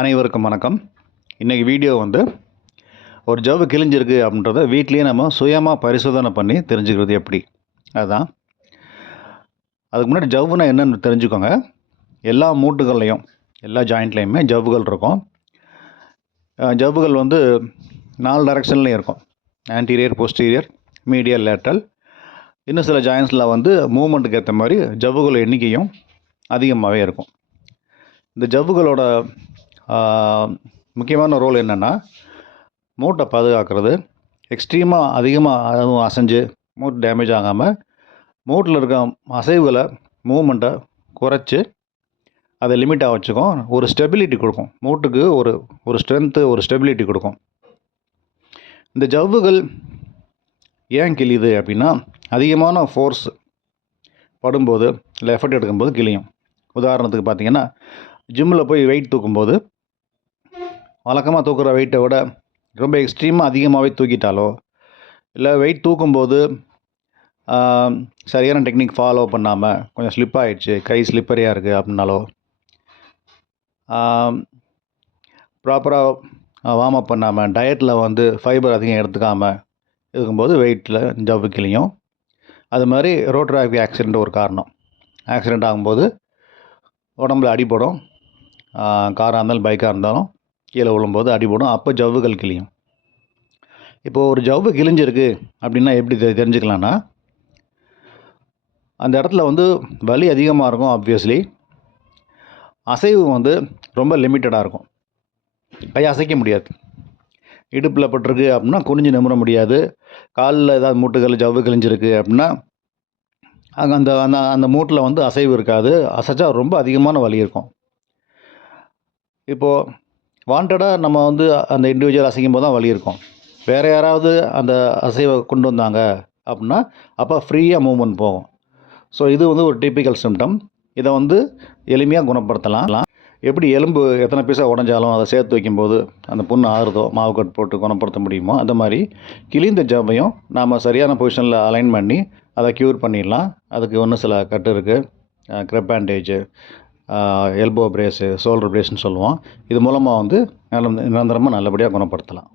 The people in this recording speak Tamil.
அனைவருக்கும் வணக்கம். இன்றைக்கி வீடியோ வந்து ஒரு ஜவ்வு கிழிஞ்சிருக்கு அப்படின்றத வீட்லேயே நம்ம சுயமாக பரிசோதனை பண்ணி தெரிஞ்சுக்கிறது எப்படி அதுதான். அதுக்கு முன்னாடி ஜவ்வுனா என்னென்னு தெரிஞ்சுக்கோங்க. எல்லா மூட்டுகள்லையும் எல்லா ஜாயிண்ட்லேயுமே ஜவ்வுகள் இருக்கும். ஜவ்வுகள் வந்து 4 டைரெக்ஷன்லேயும் இருக்கும். Anterior, posterior, medial, lateral. இன்னும் சில ஜாயின்ஸில் வந்து மூமெண்ட்டுக்கு ஏற்ற மாதிரி ஜவ்வுகள் எண்ணிக்கையும் அதிகமாகவே இருக்கும். இந்த ஜவ்வுகளோட முக்கியமான ரோல் என்னென்னா, மூட்டை பாதுகாக்கிறது. எக்ஸ்ட்ரீமாக அதிகமாக அதுவும் அசைஞ்சு மூட்டு டேமேஜ் ஆகாமல் மூட்டில் இருக்க அசைவுகளை மூமெண்ட்டை குறைச்சி அதை லிமிட்டாக வச்சுக்கும். ஒரு ஸ்டெபிலிட்டி கொடுக்கும். மூட்டுக்கு ஒரு ஸ்ட்ரென்த்து, ஒரு ஸ்டெபிலிட்டி கொடுக்கும். இந்த ஜவ்வுகள் ஏன் கிழியுது அப்படின்னா, அதிகமான ஃபோர்ஸ் படும்போது இல்லை எஃபர்ட் எடுக்கும்போது கிழியும். உதாரணத்துக்கு பார்த்திங்கன்னா, ஜிம்மில் போய் வெயிட் தூக்கும்போது வழக்கமாக தூக்குற வெயிட்டை விட ரொம்ப எக்ஸ்ட்ரீமாக அதிகமாகவே தூக்கிட்டாலோ, இல்லை வெயிட் தூக்கும்போது சரியான டெக்னிக் ஃபாலோ பண்ணாமல் கொஞ்சம் ஸ்லிப் ஆகிடுச்சு, கை ஸ்லிப்பரியாக இருக்குது அப்படின்னாலோ, ப்ராப்பராக வார்ம் அப் பண்ணாமல் டயட்டில் வந்து ஃபைபர் அதிகம் எடுத்துக்காமல் இருக்கும்போது வெயிட்டில் ஜவ்வு கிழியும். அது மாதிரி ரோட் டிராஃபிக் ஆக்சிடெண்ட் ஒரு காரணம். ஆக்சிடெண்ட் ஆகும்போது உடம்புல அடிபடும். காராக இருந்தாலும் பைக்காக இருந்தாலும் கீழே விழும்போது அடிபடும். அப்போ ஜவ்வுகள் கிழியும். இப்போது ஒரு ஜவ்வு கிழிஞ்சிருக்கு அப்படின்னா எப்படி தெரிஞ்சுக்கலான்னா, அந்த இடத்துல வந்து வலி அதிகமாக இருக்கும். ஆப்வியஸ்லி அசைவு வந்து ரொம்ப லிமிட்டடாக இருக்கும். கை அசைக்க முடியாது. இடுப்பில் பட்டிருக்கு அப்படின்னா குனிஞ்சு நிமிர முடியாது. காலில் ஏதாவது மூட்டுகள் ஜவ்வு கிழிஞ்சிருக்கு அப்படின்னா அங்கே அந்த அந்த அந்த மூட்டில் வந்து அசைவு இருக்காது. அசைச்சா ரொம்ப அதிகமான வலி இருக்கும். இப்போது வாண்டடாக நம்ம வந்து அந்த இண்டிவிஜுவல் அசைக்கும் போது தான் வலி இருக்கும். வேறு யாராவது அந்த அசைவை கொண்டு வந்தாங்க அப்படின்னா அப்போ ஃப்ரீயாக மூவ்மெண்ட் போகும். ஸோ இது வந்து ஒரு டிப்பிக்கல் சிம்டம். இதை வந்து எளிமையாக குணப்படுத்தலாம். எப்படி எலும்பு எத்தனை பீஸாக உடஞ்சாலும் அதை சேர்த்து வைக்கும்போது அந்த புண்ணு ஆறுதோ, மாவு கட்டு போட்டு குணப்படுத்த முடியுமோ, அந்த மாதிரி கிழிந்த ஜவ்வையும் நாம் சரியான பொசிஷனில் அலைன் பண்ணி அதை க்யூர் பண்ணிடலாம். அதுக்கு ஒன்றும் சில கட்டு இருக்குது. க்ரெப் பேண்டேஜு, எல்போ பிரேஸு, ஷோல்டர் பிரேஸ்ன்னு சொல்லுவோம். இது மூலமாக வந்து நிரந்தரமாக நல்லபடியாக குணப்படுத்தலாம்.